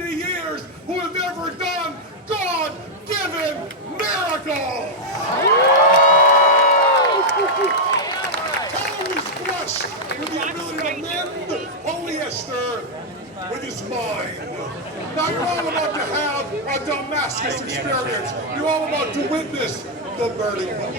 50 years who have ever done God-given miracles. Paul was blessed with the ability to mend polyester with his mind. Now you're all about to have a Damascus experience. You're all about to witness the burning bush.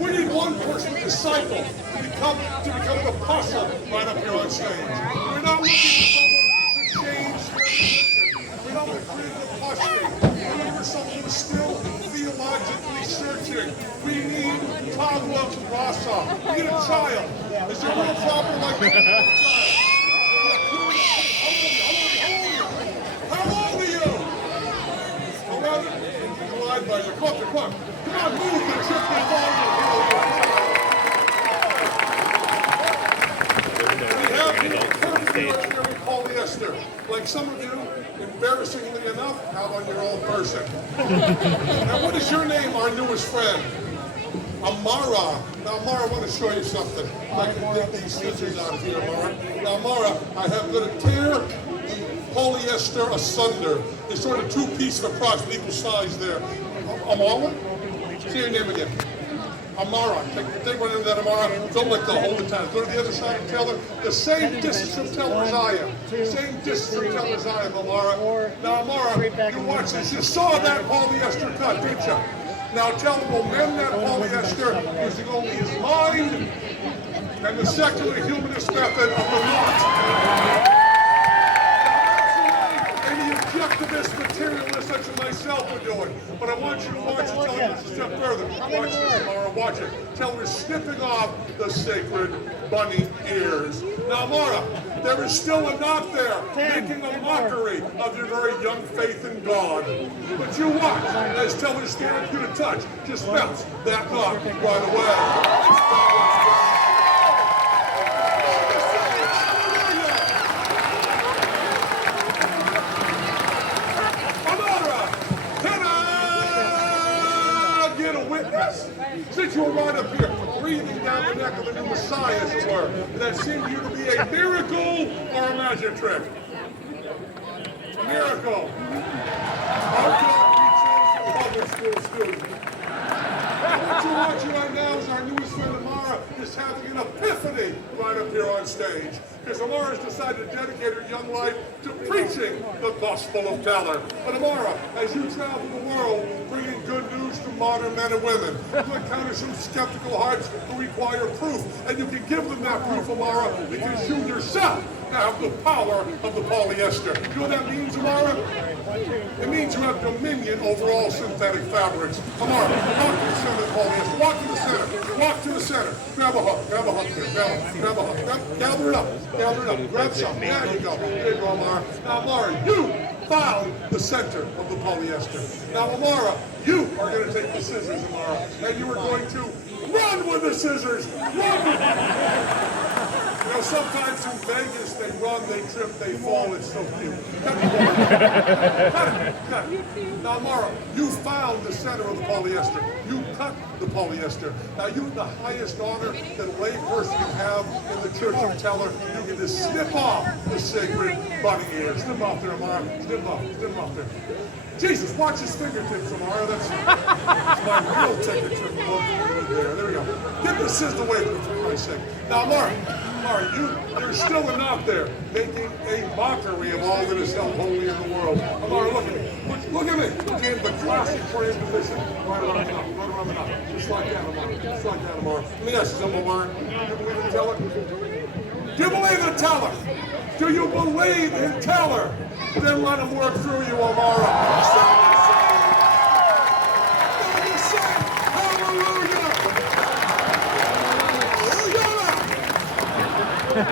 We need one person, a disciple, to become an apostle right up here on stage. We're not looking for someone to change their religion. We're not looking for an apostate. We're looking for someone who's still theologically searching. We need tabula rasa. We need a child. Is there a real problem like that? How old are you? 11? Lied by you. Come on, come on. Come on, move the trip and volume. Polyester. Like some of you, embarrassingly enough, out on your own person. Now, what is your name, our newest friend? Amara. Now, Amara, I want to show you something. If I can dig these scissors out of here, Amara. Now, Amara, I have going to tear the polyester asunder. There's sort of two pieces of approximately equal size there. Amara? Say your name again. Amara. Take one of that, Amara. Don't let go. Hold the time. Go to the other side and tell her the same distance from teller as I am. Same distance from teller as I am, Amara. Now, Amara, you watch this. You saw that polyester cut, didn't you? Now tell him we'll mend that polyester using only his mind and the secular humanist method of the knot. Any objectivist materialist such as myself are doing. But I want you to watch it, tell him a step further. Watch this, Amara, watch it. Tell her snipping off the sacred bunny ears. Now, Amara, there is still a knot there, making a mockery of your very young faith in God. But you watch, as Teller stands you to touch, just melts that knot right away. Since you were right up here, breathing down the neck of the new Messiah, as it were, that seemed to you to be a miracle or a magic trick? A miracle. Our God teaches a public school student. What you're watching right now is our newest friend Amara is having an epiphany right up here on stage. Because Amara has decided to dedicate her young life to preaching the gospel of Teller. But Amara, as you travel the world, bringing good news to modern men and women, you encounter some skeptical hearts who require proof. And you can give them that proof, Amara, because you yourself have the power of the polyester. You know what that means, Amara? It means you have dominion over all synthetic fabrics. Amara, walk to the center of the polyester. Walk to the center. Walk to the center. Grab a hook. Grab a hook here. Grab a hook. Gather it up. Gather it up. Grab some. There you go. There you go, Amara. Now, Amara, you found the center of the polyester. Now, Amara, you are going to take the scissors, Amara, and you are going to run with the scissors. Run with them. You know, sometimes in Vegas, they run, they trip, they fall. It's so cute. Cut it. Cut it. Now, Amara, you found the center of the polyester. You cut the polyester. Now, you have the highest honor that a lay person can have in the Church of Teller. You get to snip off the sacred bunny ears. Snip off there, Amara. Snip off there. Jesus, watch his fingertips, Amara. That's my real ticket to the book. There we go. Get the scissors away from me, for Christ's sake. Now, Amara, you're still a knot there, making a mockery of all that is held holy in the world. Amara, look at me. Look at me. Again, the classic prayer position. Right around the knot. Right around the knot. Just like that, Amara. Just like that, Amara. Let me ask you something, Amara. Do you believe in Teller? Do you believe in Teller? Do you believe in Teller? Then let him work through you, Amara.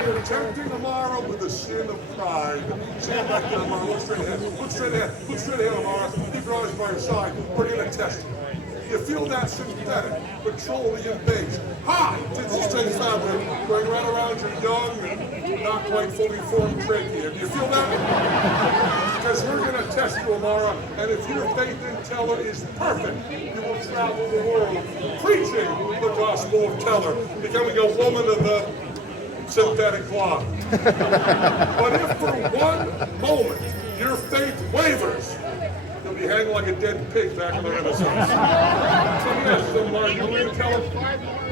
You're tempting Amara with the sin of pride. Stand back there, Amara. Look straight ahead. Look straight ahead. Look straight ahead, Amara. Keep your eyes by your side. We're going to test you. You feel that synthetic, petroleum base, hot to the straight fabric going right around your young and not quite fully formed trachea. Do you feel that? Because we're going to test you, Amara, and if your faith in Teller is perfect, you will travel the world preaching the gospel of Teller, becoming a woman of the synthetic cloth. But if for one moment your faith wavers, you'll be hanging like a dead pig back in the Renaissance. So yes, so you believe in Teller?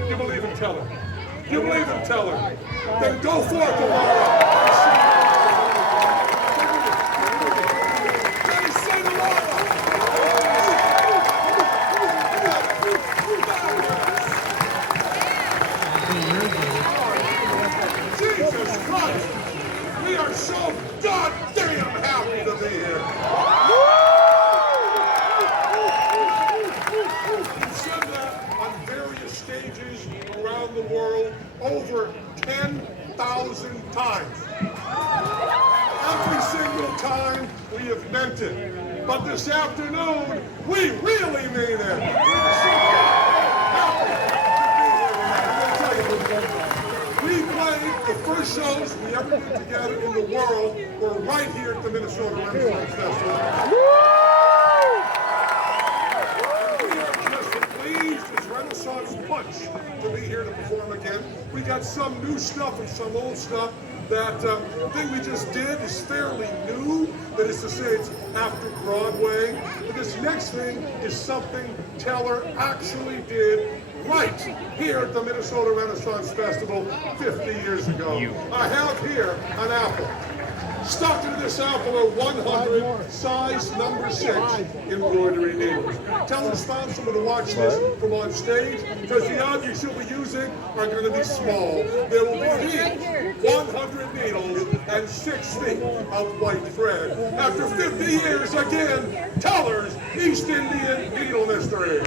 You believe in Teller? You believe in Teller? Then go forth tomorrow. Jesus Christ! We are so goddamn happy to be here. We've said that on various stages around the world over 10,000 times. Every single time we have meant it. But this afternoon, we really mean it. We played the first shows we ever did together in the world were right here at the Minnesota Renaissance Festival. We are just pleased as Renaissance Punch to be here to perform again. We got some new stuff and some old stuff. That thing we just did is fairly new. That is to say, it's after Broadway. But this next thing is something Teller actually did right here at the Minnesota Renaissance Festival 50 years ago. I have here an apple. Stuck into this apple are 100 size number 6 embroidery needles. Teller's found someone to watch this from on stage because the objects you'll be using are going to be small. There will be these 100 needles and 6 feet of white thread. After 50 years, again, Teller's East Indian Needle Mystery.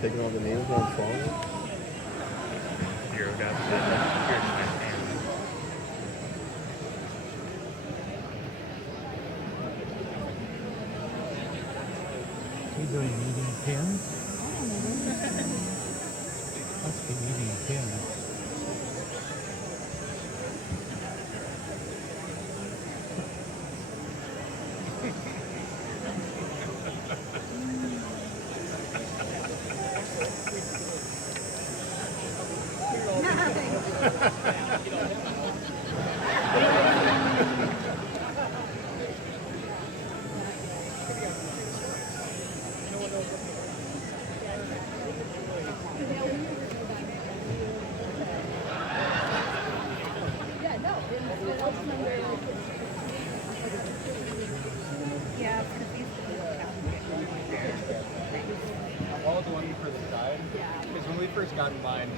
Taking all the nails on phone. Zero got You doing eating pins? Must be eating pins. All the one for the side? Yeah. Because when we first got in line,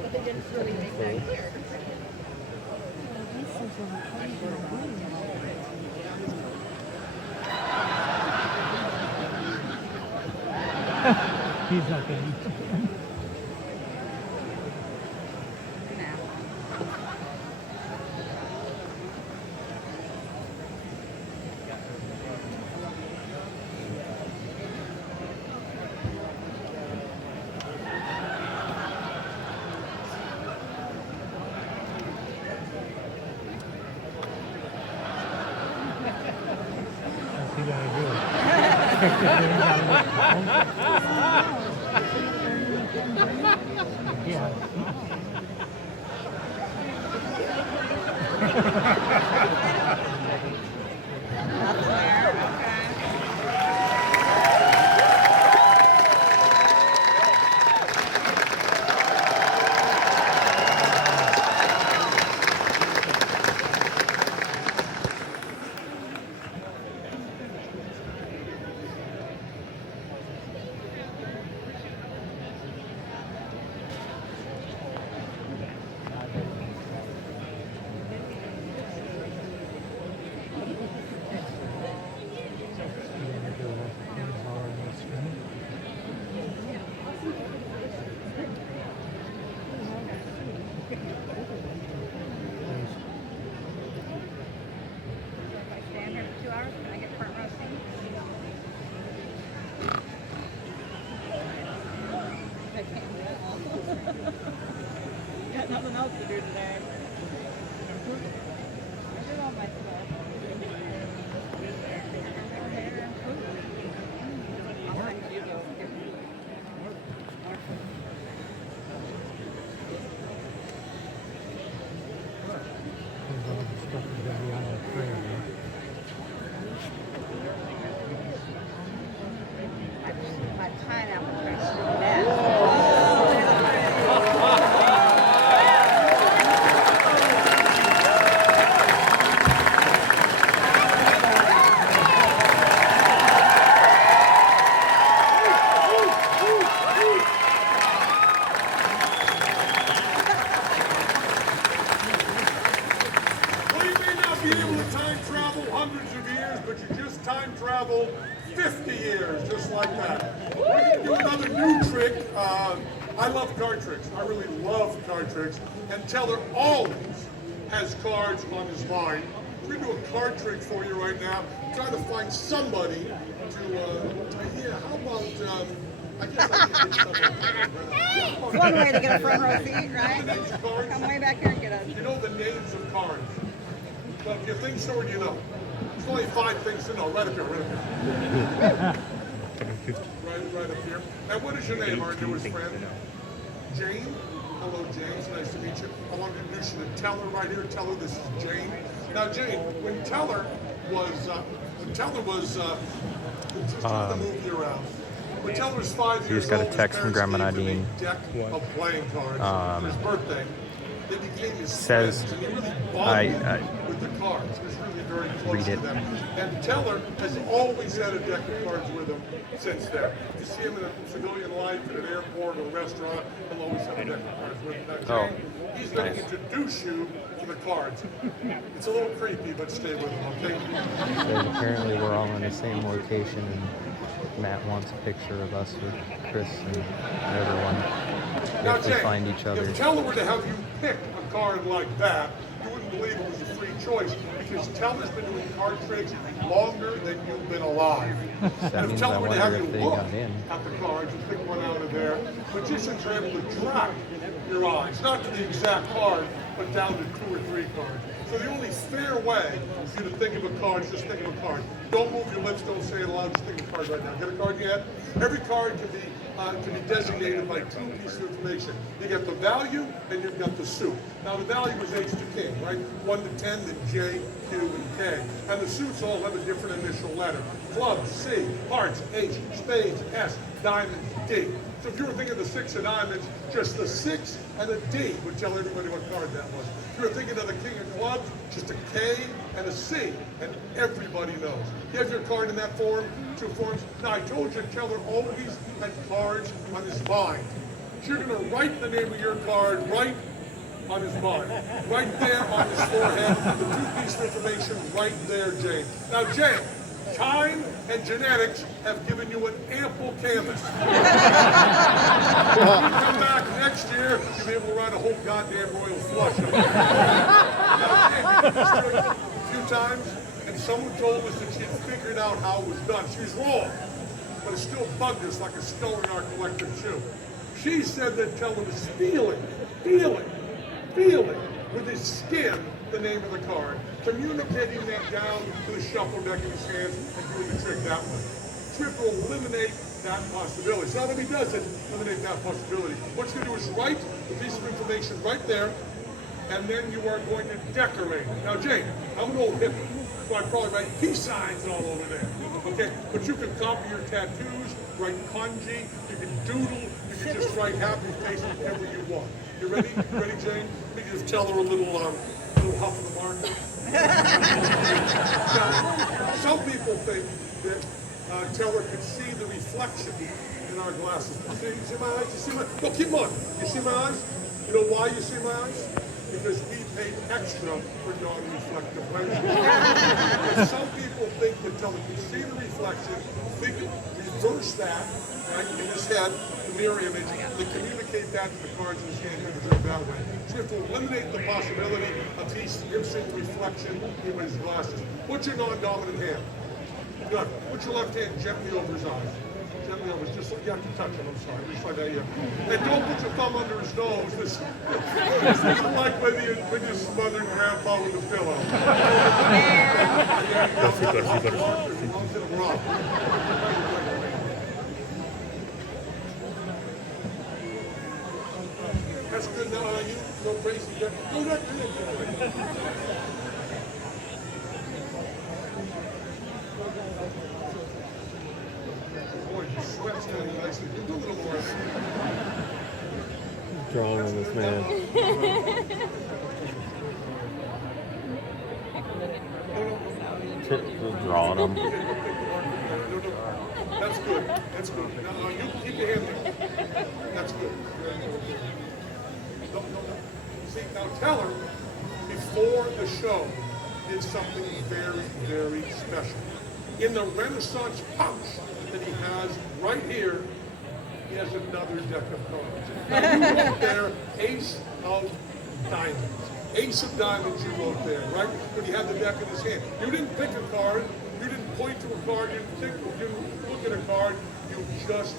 but they didn't really make that clear. He's not going to eat chicken. you gotta do. Check the thing out of the yeah. Nothing there. Okay. If I stand here for 2 hours, can I get front row seats? I can't do it all. Got nothing else to do today. I did all my stuff. Hair and food. I'll send you those. There's all the stuff that's gonna be on that tray, right? My pineapple dress is bad. Well, you may not be able to time travel hundreds of years, but you just time travel 50 years, just like that. We're going to do another new trick. I love card tricks. I really love card tricks. And Teller always has cards on his mind. We're going to do a card trick for you right now. Try to find somebody to, yeah, how about, I guess I can get someone. One way to get a front row seat, right? Names of cards? Come way back here and get a. You know the names of cards. But if you think so, you know. There's only 5 things to know. Right up here, right up here. Right up here. And what is your name, our newest friend? Jane? Hello, Jane. Nice to meet you. I want to introduce you to Teller right here. Teller, this is Jane. Now, Jane, when Teller was just trying to move you around. When Teller was 5 years just got a old, his text from parents Grandma gave him Nadine. a deck of playing cards for his birthday. They became his Says, friends, and he really I bonded with the cards. He was really very close read to it. them. And Teller has always had a deck of cards with him since then. You see him in a civilian life, at an airport or a restaurant, he'll always have a deck of cards with him. Now, Jane, he's going to introduce you to the cards. It's a little creepy, but stay with him, okay? Says apparently we're all in the same location, and Matt wants a picture of us with Chris and everyone. Now, If we Jane, find each other. if Teller were to have you pick a card like that, you wouldn't believe it was a free choice because Teller's been doing card tricks longer than you've been alive. That And if means Teller I were to have wonder you if they look got in. at the cards and pick one out of there, magicians are able to track your eyes, not to the exact card, but down to 2 or 3 cards. So the only fair way for you to think of a card is just think of a card. Don't move your lips, don't say it aloud, just think of a card right now. Get a card yet? Every card can be designated by 2 pieces of information. You get the value and you've got the suit. Now the value is H to King, right? 1 to 10, then J, Q, and K. And the suits all have a different initial letter. Clubs, C, hearts, H, spades, S, diamonds, D. So if you were thinking of the 6 of diamonds, just the 6 and a D would tell everybody what card that was. If you were thinking of the king of clubs, just a K and a C, and everybody knows. You have your card in that form, 2 forms. Now I told you Teller always had cards on his mind. So you're going to write the name of your card right on his mind, right there on his forehead, the 2 pieces of information right there, Jane. Now, Jane, time and genetics have given you an ample canvas. When you come back next year, you'll be able to write a whole goddamn royal flush. Now, Jane, we did this trick a few times, and someone told us that she had figured out how it was done. She was wrong, but it still bugged us like a stone in our collective shoe. She said that Teller was feeling with his skin the name of the card, communicating that down to the shuffle deck in his hands and doing the trick that way. Trick will eliminate that possibility. So how he does it, eliminate that possibility. What you're going to do is write the piece of information right there, and then you are going to decorate. Now, Jane, I'm an old hippie, so I probably write peace signs all over there. Okay, but you can copy your tattoos, write kanji, you can doodle, you can just write happy face whatever you want. You ready? You ready, Jane? Let me just tell her a little huff of the marker. Now, some people think that Teller could see the reflection in our glasses. You see my eyes? You see my? No, keep on. You see my eyes? You know why you see my eyes? Because we paid extra for non-reflective lenses. Some people think that Teller can see the reflection, think reverse that, right, in his head, the mirror image, then communicate that to the cards in his hand and do it that way. So you have to eliminate the possibility of him seeing reflection in his glasses. What's your non-dominant hand? Good. Put your left hand gently over his eyes. Gently over his, just like you have to touch him, I'm sorry. Just like that, yeah. And don't put your thumb under his nose. This isn't like when you smothered grandpa with a pillow. That's good. Now, you go crazy. Go back to it. Boy, your sweat's getting nicely. Do a little more. Drawing on this man. Drawing him. That's good. That's good. Now, you keep your hand there. That's good. No. See, now Teller, before the show, did something very, very special. In the Renaissance pouch that he has right here, he has another deck of cards. Now you wrote there, Ace of Diamonds. Ace of Diamonds you wrote there, right? When he had the deck in his hand. You didn't pick a card, you didn't point to a card, you didn't look at a card, you just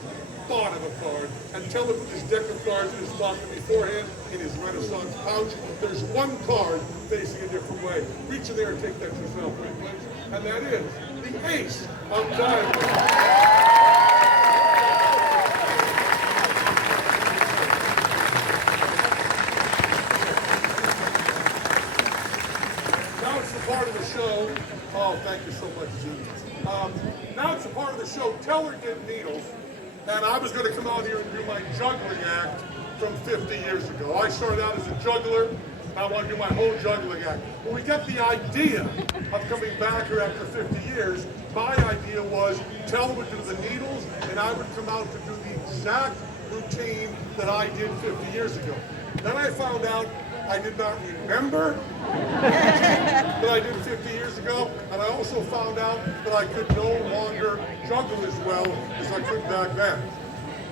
thought of a card. And Teller put this deck of cards in his pocket beforehand in his Renaissance pouch. There's one card facing a different way. Reach in there and take that yourself, please. And that is the Ace of Diamonds. Part of the show. Oh, thank you so much, Gene. Now it's a part of the show. Teller did needles, and I was going to come out here and do my juggling act from 50 years ago. I started out as a juggler. I want to do my whole juggling act. When we got the idea of coming back here after 50 years, my idea was Teller would do the needles, and I would come out to do the exact routine that I did 50 years ago. Then I found out I did not remember that I did 50 years ago, and I also found out that I could no longer juggle as well as I could back then.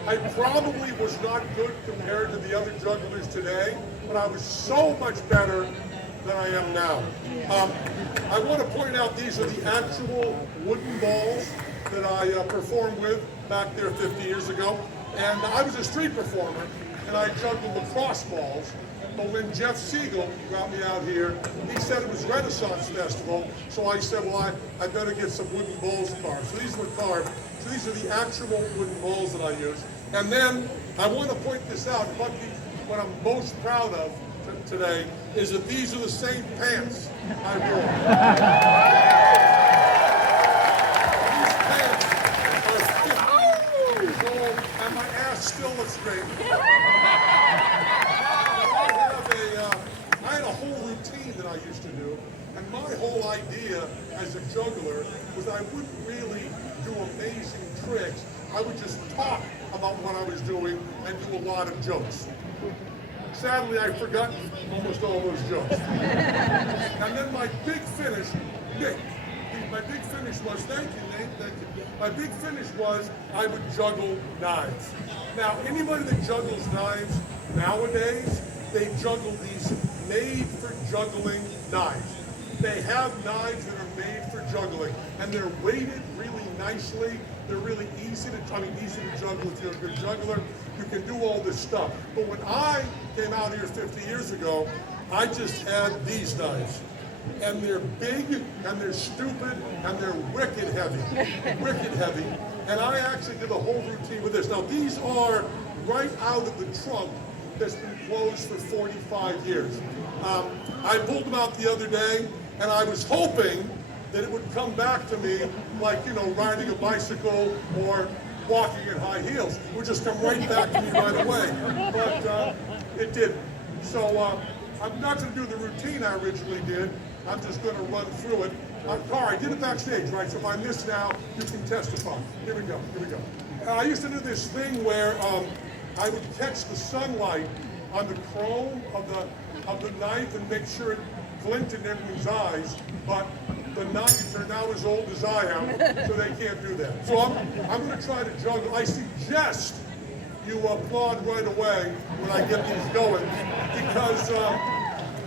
I probably was not good compared to the other jugglers today, but I was so much better than I am now. I want to point out these are the actual wooden balls that I performed with back there 50 years ago, and I was a street performer, and I juggled lacrosse balls. But when Jeff Siegel brought me out here, he said it was Renaissance Festival, so I said, well, I better get some wooden bowls carved. So these were carved. So these are the actual wooden bowls that I use. And then I want to point this out. What I'm most proud of today is that these are the same pants I wore. These pants are 50 years old, and my ass still looks great. I had a whole routine that I used to do, and my whole idea as a juggler was I wouldn't really do amazing tricks. I would just talk about what I was doing and do a lot of jokes. Sadly, I've forgotten almost all those jokes. And then my big finish, Nick, my big finish was, thank you, Nate, thank you. My big finish was I would juggle knives. Now, anybody that juggles knives nowadays, they juggle these made-for-juggling knives. They have knives that are made for juggling, and they're weighted really nicely. They're really easy to juggle if you're a good juggler. You can do all this stuff. But when I came out here 50 years ago, I just had these knives. And they're big, and they're stupid, and they're wicked heavy. Wicked heavy. And I actually did a whole routine with this. Now, these are right out of the trunk that's been closed for 45 years. I pulled them out the other day, and I was hoping that it would come back to me like, you know, riding a bicycle or walking in high heels. It would just come right back to me right away. But it didn't. So I'm not going to do the routine I originally did. I'm just going to run through it. I did it backstage, right? So if I miss now, you can testify. Here we go, here we go. I used to do this thing where I would catch the sunlight on the chrome of the knife and make sure it glinted in everyone's eyes, but the knives are now as old as I am, so they can't do that. So I'm going to try to juggle. I suggest you applaud right away when I get these going, because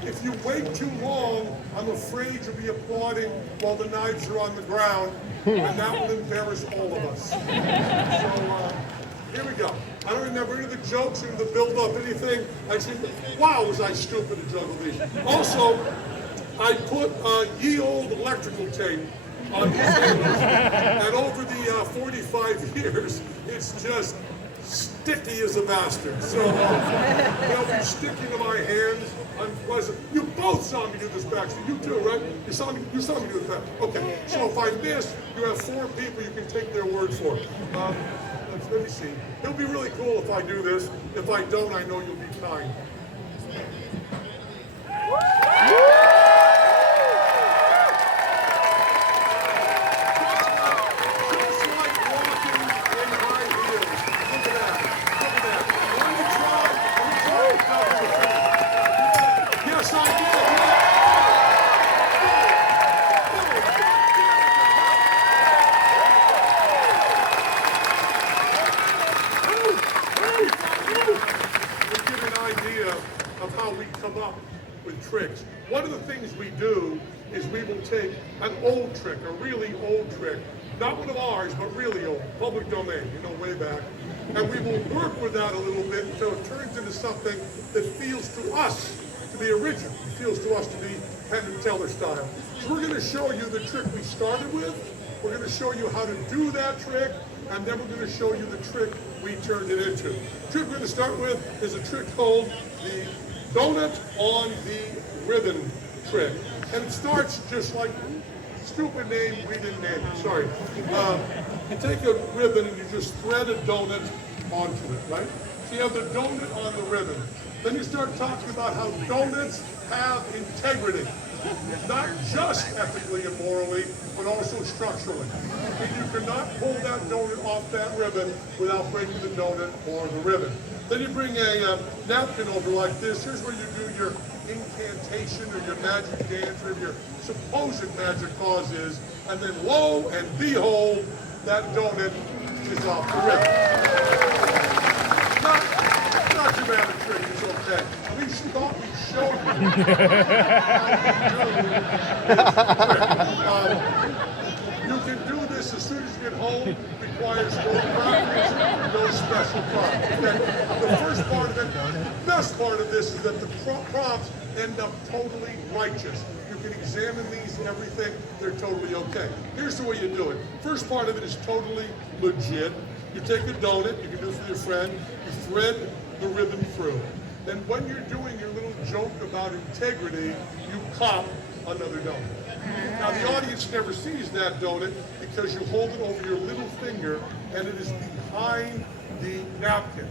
if you wait too long, I'm afraid you'll be applauding while the knives are on the ground, and that will embarrass all of us. So here we go. I don't remember any of the jokes, any of the build-up, anything. I said, wow, was I stupid to juggle these. Also, I put ye old electrical tape on these handles, and over the 45 years, it's just sticky as a bastard. So they'll be sticking to my hands, unpleasant. You both saw me do this backstage. You too, right? You saw me do this back. Okay, so if I miss, you have 4 people you can take their word for. Let me see. It'll be really cool if I do this. If I don't, I know you'll be kind. Tricks. One of the things we do is we will take an old trick, a really old trick, not one of ours, but really old, public domain, you know, way back, and we will work with that a little bit until it turns into something that feels to us to be original, it feels to us to be Penn and Teller style. So we're going to show you the trick we started with, we're going to show you how to do that trick, and then we're going to show you the trick we turned it into. The trick we're going to start with is a trick called the donut on the ribbon trick. And it starts just like, stupid name, we didn't name it, sorry. You take a ribbon and you just thread a donut onto it, right? So you have the donut on the ribbon. Then you start talking about how donuts have integrity. Not just ethically and morally, but also structurally. And you cannot pull that donut off that ribbon without breaking the donut or the ribbon. Then you bring a napkin over like this. Here's where you do your incantation or your magic dance or your supposed magic cause is. And then lo and behold, that donut is off the ribbon. Not too bad a trick, it's okay. We thought we showed you. You can do this as soon as you get home. Requires no practice, no special props. Okay? The first part of it, the best part of this is that the props end up totally righteous. You can examine these and everything, they're totally okay. Here's the way you do it. First part of it is totally legit. You take a donut, you can do it for your friend, you thread the ribbon through. Then when you're doing your little joke about integrity, you cop another donut. Now the audience never sees that donut because you hold it over your little finger and it is behind the napkin.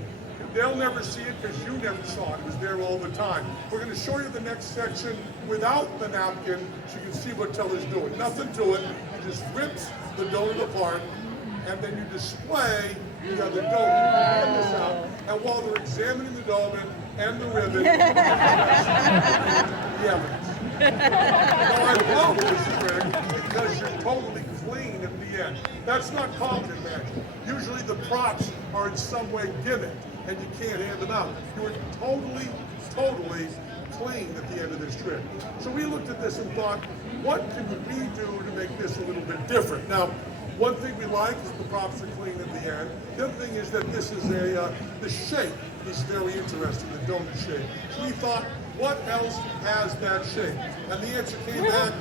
They'll never see it because you never saw it. It was there all the time. We're going to show you the next section without the napkin so you can see what Teller's doing. Nothing to it. He just rips the donut apart and then you display the other donut. You hand this out, and while they're examining the donut and the ribbon, the evidence. Now I love this trick because you're totally clean at the end. That's not common in magic. Usually the props are in some way gimmicked and you can't hand them out. You are totally clean at the end of this trick. So we looked at this and thought, what can we do to make this a little bit different? Now, one thing we like is the props are clean at the end. The other thing is that this is the shape is very interesting, the donut shape. So we thought, what else has that shape? And the answer came back,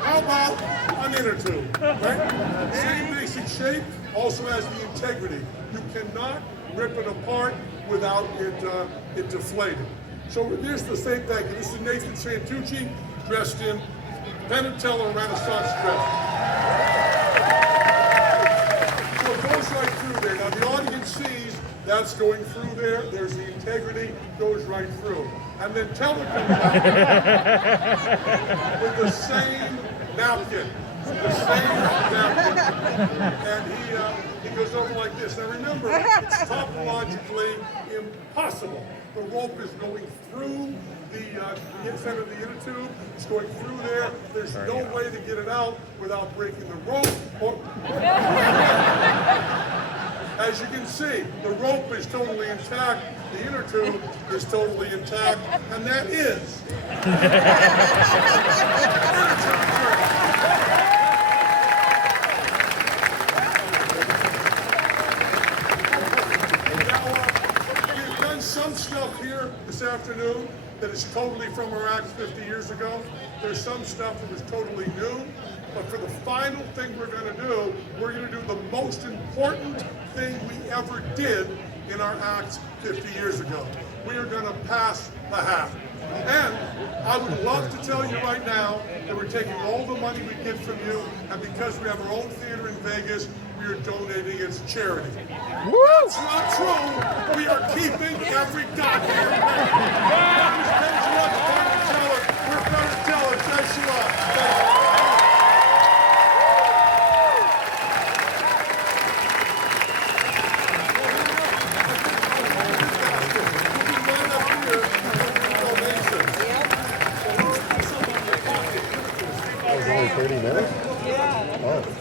how about an inner tube, right? Same basic shape, also has the integrity. You cannot rip it apart without it deflating. So here's the same thing. This is Nathan Santucci dressed in Penn and Teller Renaissance dress. So it goes right through there. Now the audience sees that's going through there. There's the integrity, goes right through. And then Teller comes out with the same napkin. The same napkin. And he goes over like this. Now remember, it's topologically impossible. The rope is going through the inside of the inner tube. It's going through there. There's no way to get it out without breaking the rope. As you can see, the rope is totally intact. The inner tube is totally intact. And that is inner tube trick. Some stuff here this afternoon that is totally from our act 50 years ago. There's some stuff that is totally new. But for the final thing we're going to do, we're going to do the most important thing we ever did in our act 50 years ago. We are going to pass the hat. And I would love to tell you right now that we're taking all the money we get from you, and because we have our own theater in Vegas, we are donating it to charity. That's not true. We are keeping every goddamn penny. We're going to tell it. Yes, you are. Only 30 minutes? Yeah. Oh.